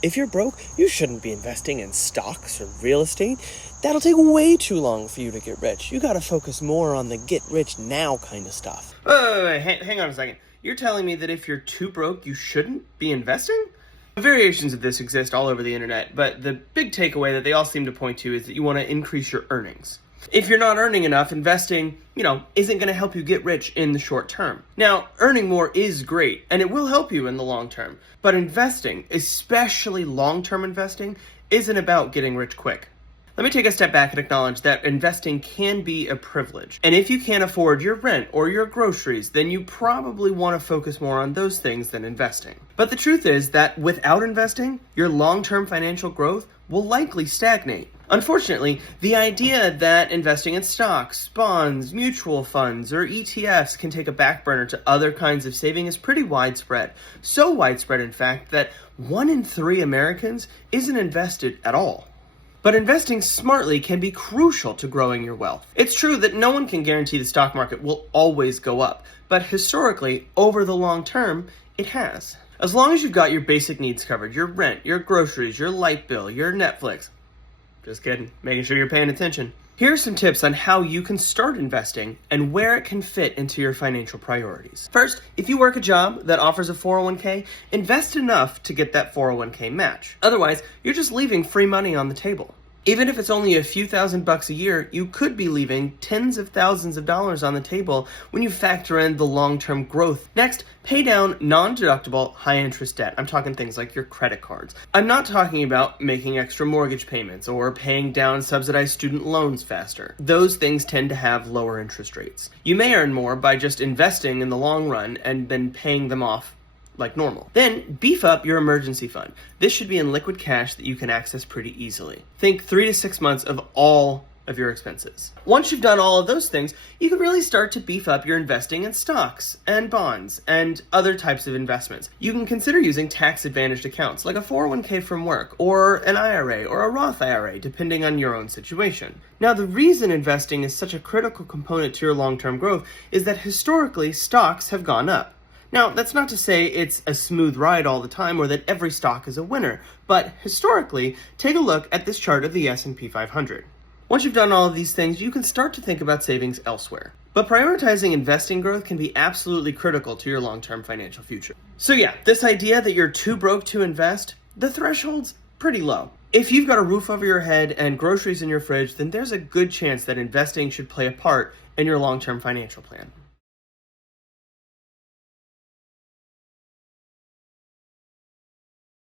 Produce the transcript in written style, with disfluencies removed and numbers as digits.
If you're broke, you shouldn't be investing in stocks or real estate. That'll take way too long for you to get rich. You gotta focus more on the get rich now kind of stuff. Wait, hang on a second. You're telling me that if you're too broke, you shouldn't be investing? Variations of this exist all over the internet, but the big takeaway that they all seem to point to is that you want to increase your earnings. If you're not earning enough, investing, isn't going to help you get rich in the short term. Now, earning more is great, and it will help you in the long term. But investing, especially long-term investing, isn't about getting rich quick. Let me take a step back and acknowledge that investing can be a privilege. And if you can't afford your rent or your groceries, then you probably want to focus more on those things than investing. But the truth is that without investing, your long-term financial growth will likely stagnate. Unfortunately, the idea that investing in stocks, bonds, mutual funds, or ETFs can take a back burner to other kinds of saving is pretty widespread. So widespread, in fact, that 1 in 3 Americans isn't invested at all. But investing smartly can be crucial to growing your wealth. It's true that no one can guarantee the stock market will always go up, but historically, over the long term, it has. As long as you've got your basic needs covered, your rent, your groceries, your light bill, your Netflix. Just kidding, making sure you're paying attention. Here are some tips on how you can start investing and where it can fit into your financial priorities. First, if you work a job that offers a 401k, invest enough to get that 401k match. Otherwise, you're just leaving free money on the table. Even if it's only a few $1,000s a year, you could be leaving tens of thousands of dollars on the table when you factor in the long-term growth. Next, pay down non-deductible, high-interest debt. I'm talking things like your credit cards. I'm not talking about making extra mortgage payments or paying down subsidized student loans faster. Those things tend to have lower interest rates. You may earn more by just investing in the long run and then paying them off like normal. Then beef up your emergency fund. This should be in liquid cash that you can access pretty easily. Think 3 to 6 months of all of your expenses. Once you've done all of those things, you can really start to beef up your investing in stocks and bonds and other types of investments. You can consider using tax-advantaged accounts like a 401k from work or an IRA or a Roth IRA, depending on your own situation. Now, the reason investing is such a critical component to your long-term growth is that historically, stocks have gone up. Now, that's not to say it's a smooth ride all the time or that every stock is a winner, but historically, take a look at this chart of the S&P 500. Once you've done all of these things, you can start to think about savings elsewhere. But prioritizing investing growth can be absolutely critical to your long-term financial future. So yeah, this idea that you're too broke to invest, the threshold's pretty low. If you've got a roof over your head and groceries in your fridge, then there's a good chance that investing should play a part in your long-term financial plan.